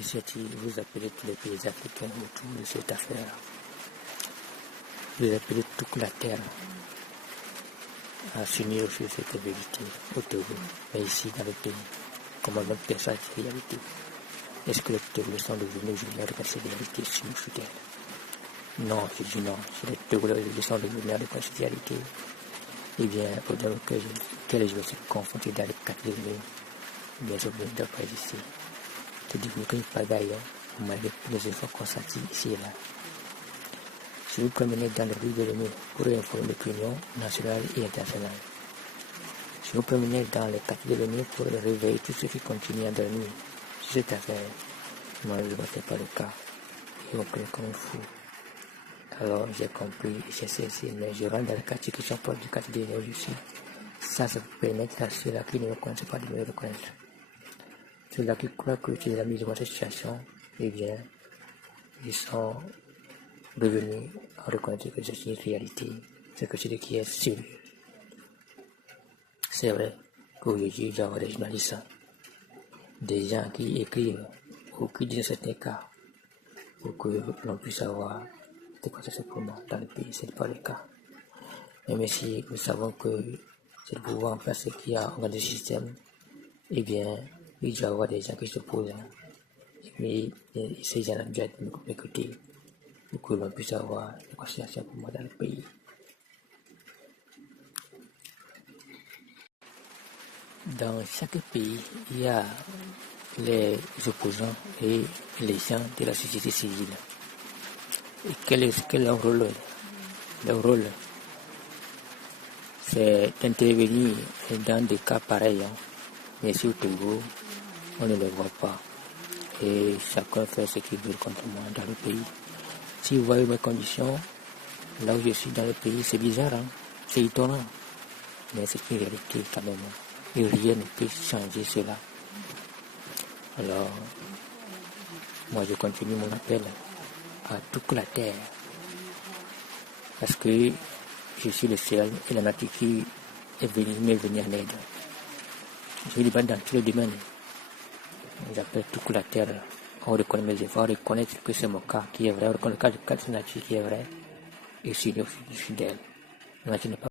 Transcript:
Et si vous appelez tous les pays africains autour de cette affaire, vous appelez toute la terre à s'unir sur cette vérité au Togo, mais ici dans le pays, comment notre personne cette réalité? Est-ce que les Togolais sont devenus juniors de cette réalité sur nos terre? Non, je dis non. Si les Togolais sont devenus de cette réalité, eh bien, au-delà auquel je me suis confronté dans les 4 années, bien sûr, d'après ici. C'est-à-dire que je pagaille, malgré tous les efforts consentis ici et là. Si vous promenez dans les rues de l'ennemi pour informer l'opinion nationale et internationale, si vous promenez dans les quartiers de l'ennemi pour réveiller tous ceux qui continuent à dormir sur cette affaire, moi je ne fais pas le cas. Ils vont prendre comme un fou. Alors j'ai compris, j'ai cessé, mais je rentre dans les quartiers qui sont proches du quartier de l'ennemi aussi. Ça peut permettre à ceux-là qui ne me connaissent pas de me reconnaître. Ceux-là qui croient que c'est la mise de cette situation, eh bien, ils sont devenus à reconnaître que c'est une réalité, c'est que c'est ce qui est sérieux. C'est vrai qu'aujourd'hui, il y a des journalistes, des gens qui écrivent ou qui disent certains cas pour que l'on puisse savoir de quoi ça se passe dans le pays. Ce n'est pas le cas. Même si nous savons que c'est le pouvoir en place qui a organisé le système, eh bien, il doit y avoir des gens qui se posent. Mais ces gens-là doivent être écoutés pour que l'on puisse avoir de quoi ça se passe dans le pays. Dans chaque pays, il y a les opposants et les gens de la société civile. Et quel est leur rôle? Leur rôle, c'est d'intervenir dans des cas pareils. Mais si au Togo, on ne les voit pas. Et chacun fait ce qu'il veut contre moi dans le pays. Si vous voyez mes conditions, là où je suis dans le pays, c'est bizarre, c'est étonnant. Mais c'est une réalité quand même. Et rien ne peut changer cela. Alors, moi je continue mon appel à toute la terre. Parce que je suis le seul et la nature qui est venue en aide. Je vais dans tous les domaines. J'appelle toute la terre. On reconnaît mes efforts, on reconnaît que c'est mon cas qui est vrai, on reconnaît le cas de la nature qui est vrai. Et je suis fidèle. La nature n'est pas